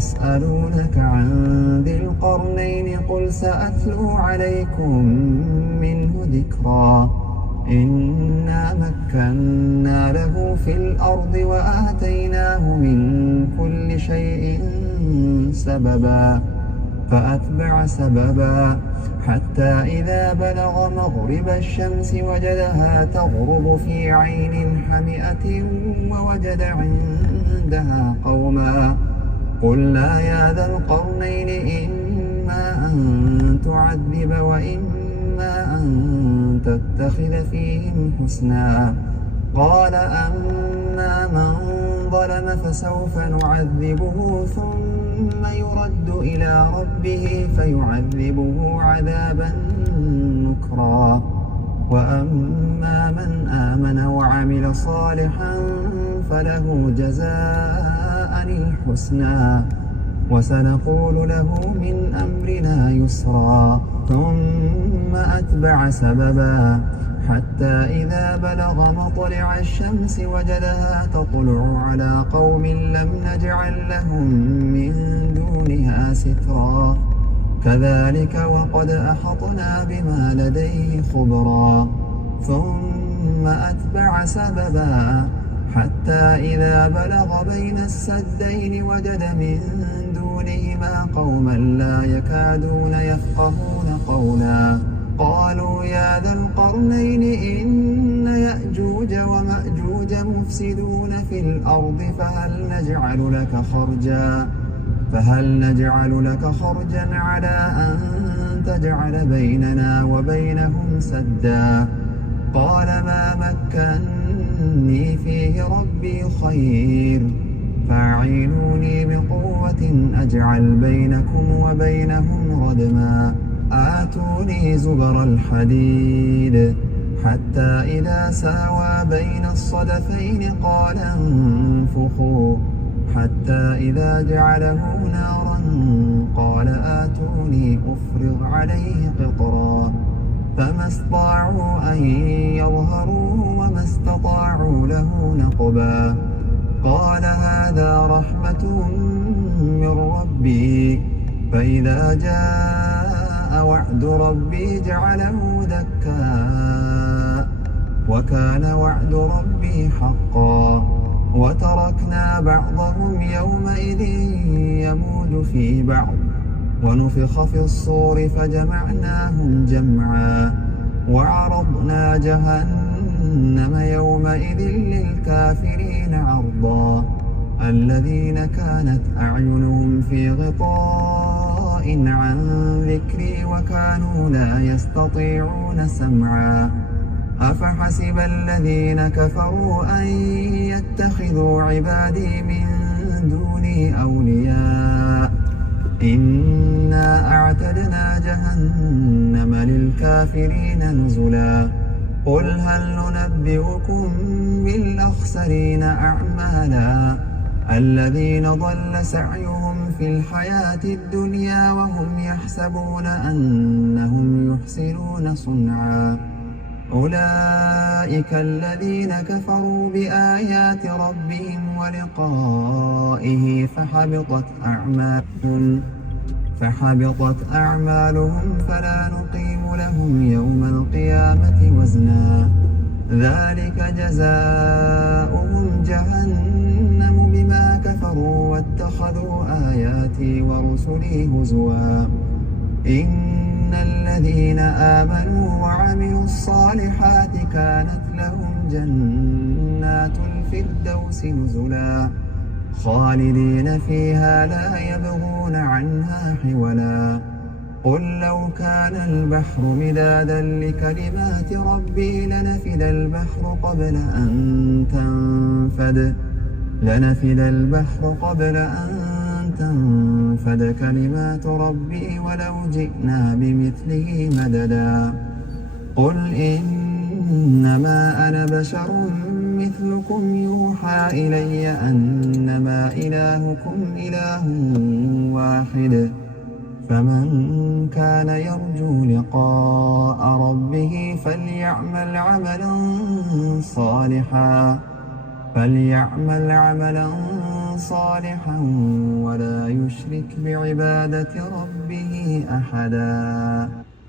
يسألونك عن ذي القرنين قل سأتلو عليكم منه ذكرا إنا مكنا له في الأرض وآتيناه من كل شيء سببا فأتبع سببا حتى إذا بلغ مغرب الشمس وجدها تغرب في عين حمئة ووجد عندها قوما قلنا يا ذا القرنين إما أن تعذب وإما أن تتخذ فيهم حسنا قال أما من ظلم فسوف نعذبه ثم يرد إلى ربه فيعذبه عذابا نكرا وأما من آمن وعمل صالحا فله جزاء الحسنى وسنقول له من أمرنا يسرا ثم أتبع سببا حتى إذا بلغ مطلع الشمس وجدها تطلع على قوم لم نجعل لهم من دونها سترا كذلك وقد أحطنا بما لديه خبرا ثم أتبع سببا حتى إذا بلغ بين السدين وجد من دونهما قوما لا يكادون يفقهون قولا قالوا يا ذا القرنين إن يأجوج ومأجوج مفسدون في الأرض فهل نجعل لك خرجا على أن تجعل بيننا وبينهم سدا قال ما مكني فيه ربي خير فاعينوني بقوة أجعل بينكم وبينهم ردما آتوني زبر الحديد حتى إذا ساوى بين الصدفين قال انفخوا حتى إذا جعله نارا قال آتوني أفرغ عليه قطرا فما استطاعوا أن يظهروه وما استطاعوا له نقبا قال هذا رحمة من ربي فإذا جاء وعد ربي جعله دكا وكان وعد ربي حقا وتركنا بعضهم يومئذ يموج في بعض ونفخ في الصور فجمعناهم جمعا وعرضنا جهنم يومئذ للكافرين عرضا الذين كانت أعينهم في غطاء عن ذكري وكانوا لا يستطيعون سمعا أفحسب الذين كفروا أن يتخذوا عبادي من دوني أولياء إنا أعتدنا جهنم للكافرين نزلا قل هل ننبئكم بالأخسرين أعمالا الذين ضل سعيهم في الحياة الدنيا وهم يحسبون أنهم يحسنون صنعا أولئك الذين كفروا بآيات ربهم ولقائه فحبطت أعمالهم فلا نقيم لهم يوم القيامة وزنا ذلك جزاؤهم جهنم بما كفروا واتخذوا آياتي ورسلي هزوا إن الذين آمنوا وعملوا الصالحات كانت لهم جنات الفردوس نزلا خالدين فيها لا يبغون عنها حولا قل لو كان البحر مدادا لكلمات ربي لنفد البحر قبل أن تنفد كلمات ربي ولو جئنا بمثله مددا قل إنما أنا بشر مثلكم يوحى إلي أنما إلهكم إله واحد فمن كان يرجو لقاء ربه فليعمل عملا صالحا ولا يشرك بعبادة ربه أحدا.